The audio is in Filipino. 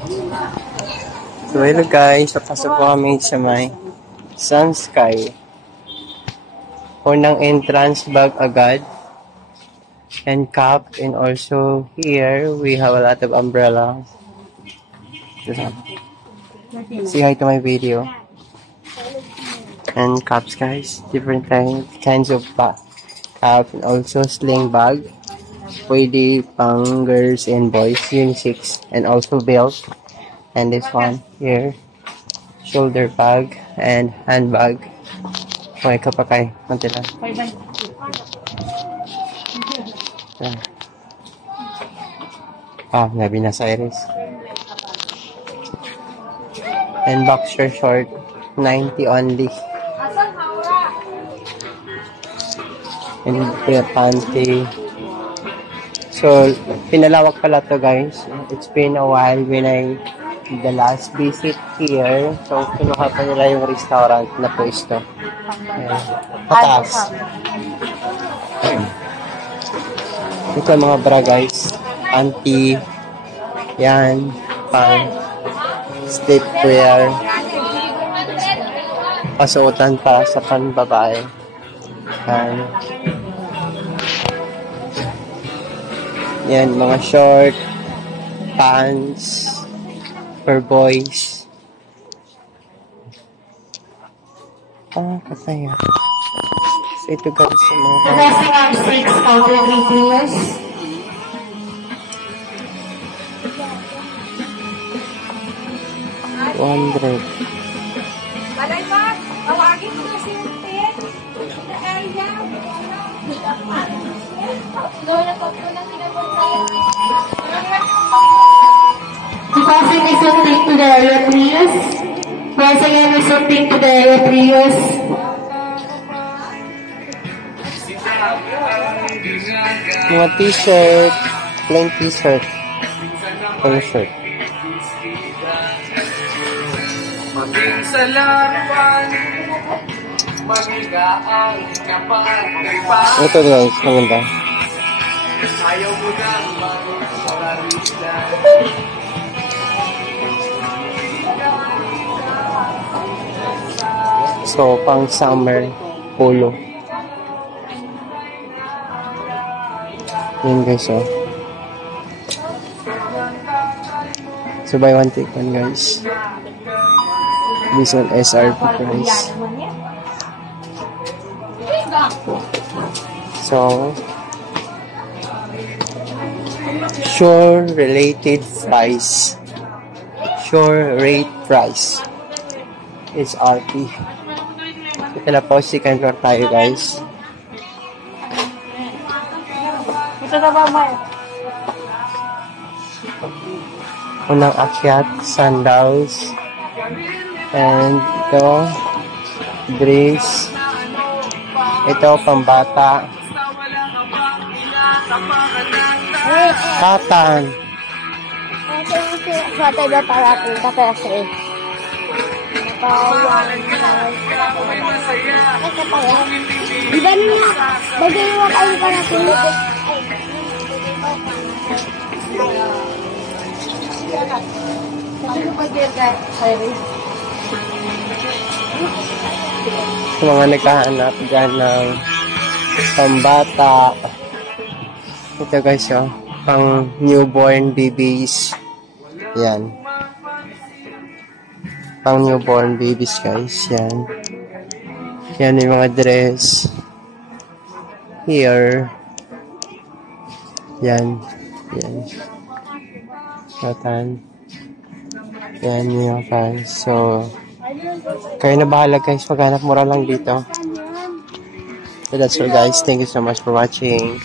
So hello guys, papasok po kami sa may Sunsky. Unang entrance bag agad and cap, and also here we have a lot of umbrellas. Say hi to my video. And caps guys, different kinds of cap, and also sling bag. Pwede pang girls and boys, unisex, and also belt. And this one here, shoulder bag and handbag. Okay, kapakay, mantilan. Nabi na sa Iris. And boxer short, 90 only. And the panty. So, pinalawak pala to guys. It's been a while when I the last visit here. So, kinuha pa nila yung restaurant na pwesto. Pataas. Ito mga bra guys. Anti. Yan. Pang. Sleepwear. Pasuotan pa sa panbabae. Yan. Yan. Mga short. Pants. For boys. Kataya. So, ito guys yung mga... The dressing arm 6, counter 3 please. $100. Balay ba? Tawagin mo na si Utin. Sa area. Lola po po lang pinagpuntayan. Passing is something to the area please. Passing is something to the area please. Mga t-shirt. Plain t-shirt. Plain shirt. Maging sa laruan, magigaan kapag may pa. Ito guys, maganda. Ayaw mo nang magpaparilan. So, pang summer polo. Yan guys, oh. So, buy one take one guys. This one SRP price. So, sure related price. Sure rate price. It's RP. Ito na po, second floor tayo guys. Ito na ba, Maya? Unang akyat, sandals. And ito, dress. Ito, pambata. Katan. Swatay ba para kita kasi? Iba na, magawa kayo ka na tulog. Sa mga naghahanap dyan ng pambata. Ito guys, oh, pang newborn babies. Yan. Pang newborn babies guys. Yan. Yan yung mga dress. Here. Yan. Yan. Katan. Yan yung pants. So, kayo na bahala guys. Maghanap mura lang dito. So that's all guys. Thank you so much for watching.